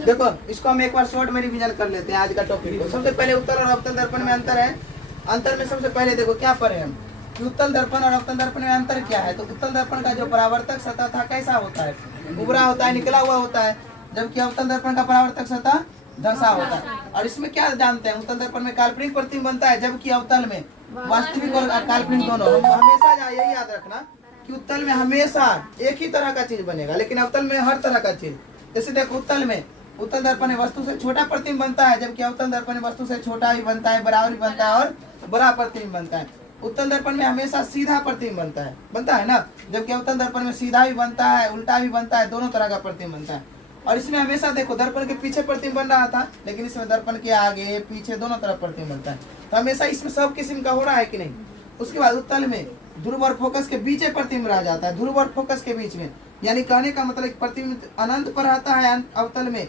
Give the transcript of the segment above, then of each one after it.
देखो इसको हम एक बार शॉर्ट में रिवीजन कर लेते हैं आज का टॉपिक को। सबसे पहले उत्तल और अवतल दर्पण में अंतर है। अंतर में सबसे पहले देखो क्या पढ़े हम कि उत्तल दर्पण और अवतल दर्पण में अंतर क्या है। तो उत्तल दर्पण का जो परावर्तक सतह था कैसा होता है, उभरा होता है, निकला हुआ होता है, जबकि अवतल दर्पण का परावर्तक सतह धंसा होता है। और इसमें क्या जानते हैं, उत्तल दर्पण में काल्पनिक प्रतिबिंब बनता है, जबकि अवतल में वास्तविक और काल्पनिक दोनों। हमेशा यही याद रखना कि उत्तल में हमेशा एक ही तरह का चीज बनेगा, लेकिन अवतल में हर तरह का चीज। जैसे देखो उत्तल में उत्तल दर्पण में वस्तु से छोटा प्रतिबिंब बनता है, जबकि अवतल दर्पण में वस्तु से छोटा भी बनता है, बराबर भी बनता है और बड़ा प्रतिबिंब बनता है। उत्तल दर्पण में हमेशा सीधा प्रतिबिंब बनता है ना, जबकि अवतल दर्पण में सीधा भी बनता है, उल्टा भी बनता है, दोनों तरह का प्रतिबिंब बनता है। और इसमें हमेशा देखो दर्पण के पीछे प्रतिबिंब बन रहा था, लेकिन इसमें दर्पण के आगे पीछे दोनों तरफ प्रतिबिंब बनता है। तो हमेशा इसमें सब किस्म का हो रहा है कि नहीं। उसके बाद उत्तल में ध्रुव और फोकस के बीच प्रतिबिंब रह जाता है, ध्रुव और फोकस के बीच में, यानी कहने का मतलब प्रतिबिंब अनंत पर रहता है, अवतल में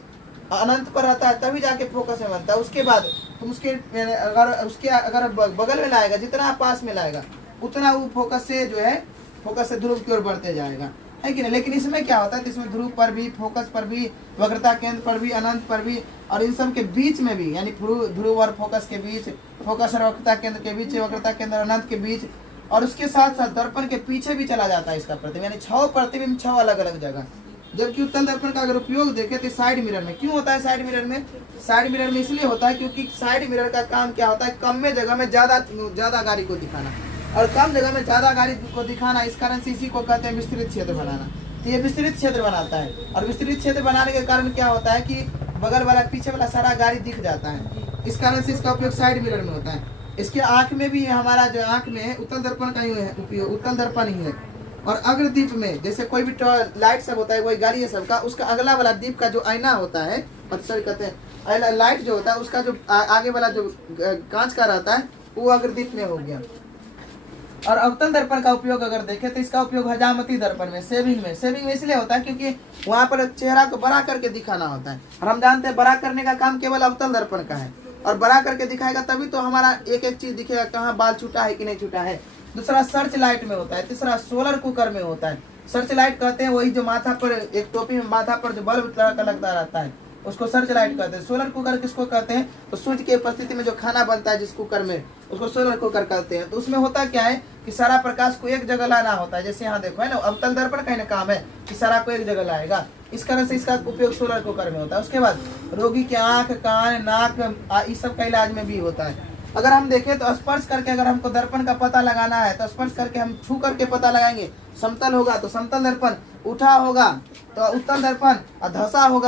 अनंत पर रहता है, तभी जाके फोकस में बनता है। उसके बाद तुम उसके अगर बगल में लाएगा, जितना पास में लाएगा उतना वो फोकस से जो है फोकस से ध्रुव की ओर बढ़ते जाएगा, है कि नहीं। लेकिन इसमें क्या होता है, इसमें ध्रुव पर भी, फोकस पर भी, वक्रता केंद्र पर भी, अनंत पर भी, और इन सब के बीच में भी, यानी ध्रुव और फोकस के बीच, फोकस और वक्रता केंद्र के बीच, वक्रता केंद्र और अनंत के बीच, और उसके साथ साथ दर्पण के पीछे भी चला जाता है इसका प्रतिबिंब, यानी 6 प्रतिबिंब 6 अलग अलग जगह। जबकि उत्तल दर्पण का अगर उपयोग देखें तो साइड मिरर में क्यों होता है, साइड मिरर में इसलिए होता है क्योंकि साइड मिरर का काम क्या होता है, कम में जगह में ज्यादा गाड़ी को दिखाना, और कम जगह में ज्यादा गाड़ी को दिखाना। इस कारण से इसी को कहते हैं विस्तृत क्षेत्र बनाना। तो ये विस्तृत क्षेत्र बनाता है, और विस्तृत क्षेत्र बनाने के कारण क्या होता है कि बगल वाला पीछे वाला सारा गाड़ी दिख जाता है। इस कारण से इसका उपयोग साइड मिरर में होता है। इसके आंख में भी हमारा जो आंख में है उत्तल दर्पण का ही उपयोग, उत्तल दर्पण ही है। और अग्रदीप में जैसे कोई भी लाइट सब होता है, वही गाड़ी है सबका, उसका अगला वाला दीप का जो आईना होता है, सॉरी कहते हैं लाइट जो होता है, उसका जो आगे वाला जो कांच का रहता है वो अग्रदीप में हो गया। और अवतल दर्पण का उपयोग अगर देखें तो इसका उपयोग हजामती दर्पण में, सेविंग में इसलिए होता है क्योंकि वहां पर चेहरा को बड़ा करके दिखाना होता है। और हम जानते हैं बड़ा करने का काम केवल अवतल दर्पण का है, और बड़ा करके दिखाएगा तभी तो हमारा एक एक चीज दिखेगा, कहाँ बाल छूटा है कि नहीं छूटा है। दूसरा सर्च लाइट में होता है। तीसरा सोलर कुकर में होता है। सर्च लाइट कहते हैं वही जो माथा पर, एक टोपी में माथा पर जो बल्ब तरह का लगता रहता है, उसको सर्च लाइट कहते हैं। सोलर कुकर किसको कहते हैं, तो सूर्य की उपस्थिति में जो खाना बनता है जिस कुकर में, उसको सोलर कुकर कहते हैं। तो उसमें होता क्या है कि सारा प्रकाश को एक जगह लाना होता है। जैसे यहाँ देखो है ना, अवतल दर्पण का काम है कि सारा को एक जगह लाएगा, इस कारण से इसका उपयोग सोलर कुकर में होता है। उसके बाद रोगी के आंख, कान, नाक, इस सब का इलाज में भी होता है। अगर हम देखें तो स्पर्श करके अगर हमको दर्पण का पता लगाना है तो स्पर्श करके हम छू करके पता लगाएंगे। समतल होगा तो समतल दर्पण, उठा होगा तो उत्तल दर्पण, और धंसा होगा